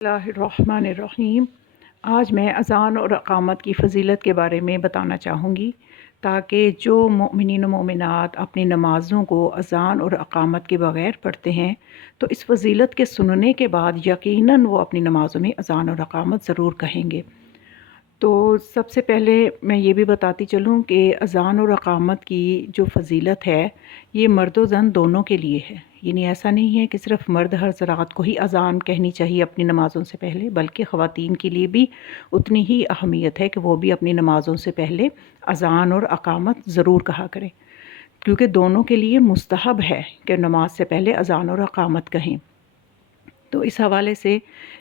बिस्मिल्लाहिर्रहमानिर्रहीम। आज मैं अज़ान और अक़ामत की फ़जीलत के बारे में बताना चाहूँगी, ताकि जो मोमिनीन व मोमिनात अपनी नमाज़ों को अज़ान और अक़ामत के बग़ैर पढ़ते हैं, तो इस फ़जीलत के सुनने के बाद यकीनन वो अपनी नमाज़ों में अज़ान और अक़ामत ज़रूर कहेंगे। तो सबसे पहले मैं ये भी बताती चलूँ कि अज़ान और अक़ामत की जो फ़जीलत है, ये मर्द व ज़न दोनों के लिए है। यानी ऐसा नहीं है कि सिर्फ़ मर्द हज़रात को ही अज़ान कहनी चाहिए अपनी नमाज़ों से पहले, बल्कि ख़वातीन के लिए भी उतनी ही अहमियत है कि वो भी अपनी नमाज़ों से पहले अज़ान और अक़ामत ज़रूर कहा करें, क्योंकि दोनों के लिए मुस्तहब है कि नमाज से पहले अज़ान और अक़ामत कहें। तो इस हवाले से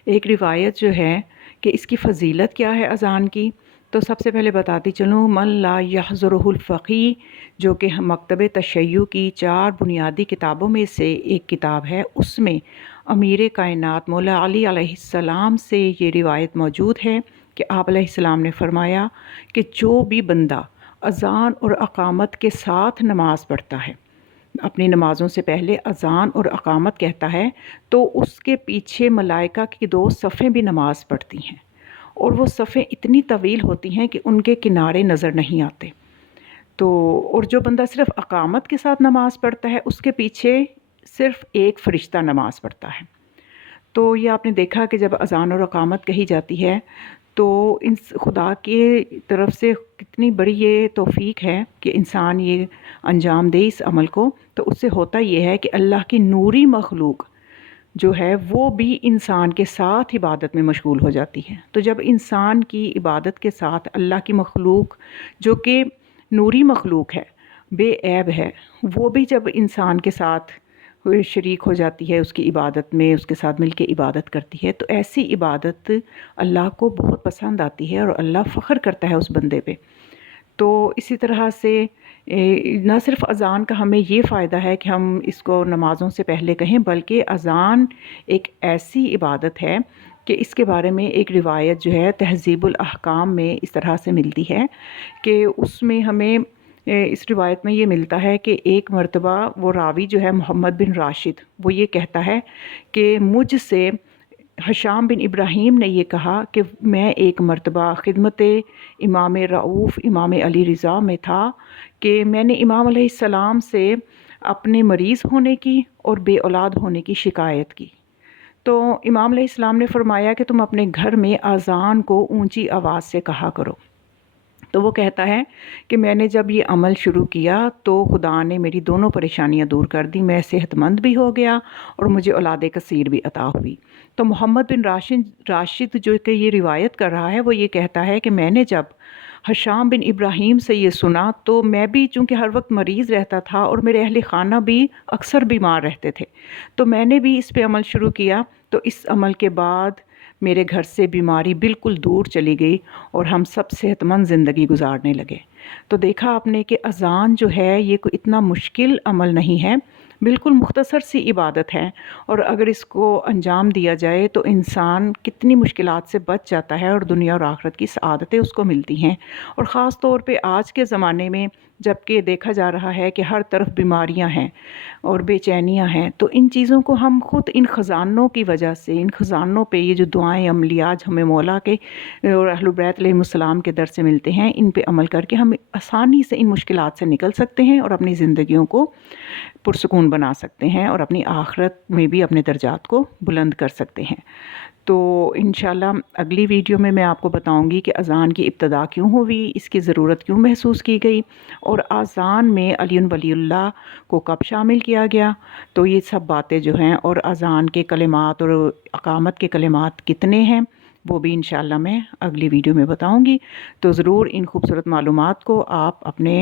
एक रिवायत जो है कि इसकी फ़जीलत क्या है अज़ान की, तो सबसे पहले बताती चलूँ। मन ला यहज़ुरुहुल फ़क़ीह, जो कि मकतब तशय्युअ की 4 बुनियादी किताबों में से एक किताब है, उसमें अमीर कायनात मौला अली अलैहिस्सलाम से ये रिवायत मौजूद है कि आप अलैहिस्सलाम ने फ़रमाया कि जो भी बंदा अज़ान और अक़ामत के साथ नमाज़ पढ़ता है, अपनी नमाज़ों से पहले अज़ान और अक़ामत कहता है, तो उसके पीछे मलाइका की 2 सफ़ें भी नमाज़ पढ़ती हैं, और वो सफ़ें इतनी तवील होती हैं कि उनके किनारे नज़र नहीं आते। तो और जो बंदा सिर्फ़ अक़ामत के साथ नमाज़ पढ़ता है, उसके पीछे सिर्फ़ एक फ़रिश्ता नमाज़ पढ़ता है। तो ये आपने देखा कि जब अज़ान और अक़ामत कही जाती है, तो इन खुदा की तरफ से कितनी बड़ी ये तौफ़ीक है कि इंसान ये अंजाम दे इस अमल को। तो उससे होता ये है कि अल्लाह की नूरी मखलूक जो है वो भी इंसान के साथ इबादत में मशगूल हो जाती है। तो जब इंसान की इबादत के साथ अल्लाह की मखलूक, जो कि नूरी मखलूक है, बेऐब है, वो भी जब इंसान के साथ शरीक हो जाती है उसकी इबादत में, उसके साथ मिलके इबादत करती है, तो ऐसी इबादत अल्लाह को बहुत पसंद आती है और अल्लाह फ़ख्र करता है उस बंदे पे। तो इसी तरह से न सिर्फ़ अज़ान का हमें ये फ़ायदा है कि हम इसको नमाज़ों से पहले कहें, बल्कि अज़ान एक ऐसी इबादत है कि इसके बारे में एक रिवायत जो है तहज़ीबुल अहकाम में इस तरह से मिलती है कि उसमें हमें इस रिवायत में ये मिलता है कि एक मर्तबा वो रावी जो है मोहम्मद बिन राशिद, वो ये कहता है कि मुझसे हशाम बिन इब्राहीम ने ये कहा कि मैं एक मर्तबा खिदमत इमाम रऊफ़ इमाम अली रिज़ा में था कि मैंने इमाम अलैहिस्सलाम से अपने मरीज़ होने की और बे औलाद होने की शिकायत की। तो इमाम अलैहिस्सलाम ने फ़रमाया कि तुम अपने घर में अज़ान को ऊंची आवाज़ से कहा करो। तो वो कहता है कि मैंने जब ये अमल शुरू किया तो खुदा ने मेरी दोनों परेशानियां दूर कर दी, मैं सेहतमंद भी हो गया और मुझे औलाद कसीर भी अता हुई। तो मोहम्मद बिन राशिद जो कि ये रिवायत कर रहा है, वो ये कहता है कि मैंने जब हशाम बिन इब्राहीम से ये सुना, तो मैं भी चूँकि हर वक्त मरीज़ रहता था और मेरे अहले ख़ाना भी अक्सर बीमार रहते थे, तो मैंने भी इस पे अमल शुरू किया। तो इस अमल के बाद मेरे घर से बीमारी बिल्कुल दूर चली गई और हम सब सेहतमंद ज़िंदगी गुजारने लगे। तो देखा आपने कि अज़ान जो है ये कोई इतना मुश्किल अमल नहीं है, बिल्कुल मुख्तसर सी इबादत है, और अगर इसको अंजाम दिया जाए तो इंसान कितनी मुश्किलात से बच जाता है और दुनिया और आखिरत की सआदतें उसको मिलती हैं। और ख़ास तौर पे आज के ज़माने में जबकि देखा जा रहा है कि हर तरफ बीमारियां हैं और बेचैनियां हैं, तो इन चीज़ों को हम ख़ुद इन ख़जानों की वजह से, इन ख़जानों पे ये जो दुआएं अमलियाज हमें मौला के और अहले बैत अलैहिस्सलाम के दर से मिलते हैं, इन पे अमल करके हम आसानी से इन मुश्किलात से निकल सकते हैं और अपनी ज़िंदगियों को पुरसुकून बना सकते हैं और अपनी आखिरत में भी अपने दर्जात को बुलंद कर सकते हैं। तो इंशाल्लाह अगली वीडियो में मैं आपको बताऊंगी कि अज़ान की इब्तिदा क्यों हुई, इसकी ज़रूरत क्यों महसूस की गई, और अज़ान में अली वलीउल्लाह को कब शामिल किया गया। तो ये सब बातें जो हैं, और अज़ान के कलिमात और अक़ामत के कलिमात कितने हैं, वो भी इंशाल्लाह मैं अगली वीडियो में बताऊंगी। तो ज़रूर इन खूबसूरत मालूमात को आप अपने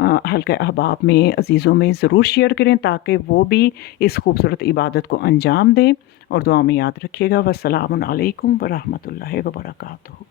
हल्का अहबाब में, अज़ीज़ों में ज़रूर शेयर करें, ताकि वो भी इस खूबसूरत इबादत को अंजाम दें। और दुआ में याद रखिएगा। वस्सलामु अलैकुम व रहमतुल्लाहि व बरकातुहू।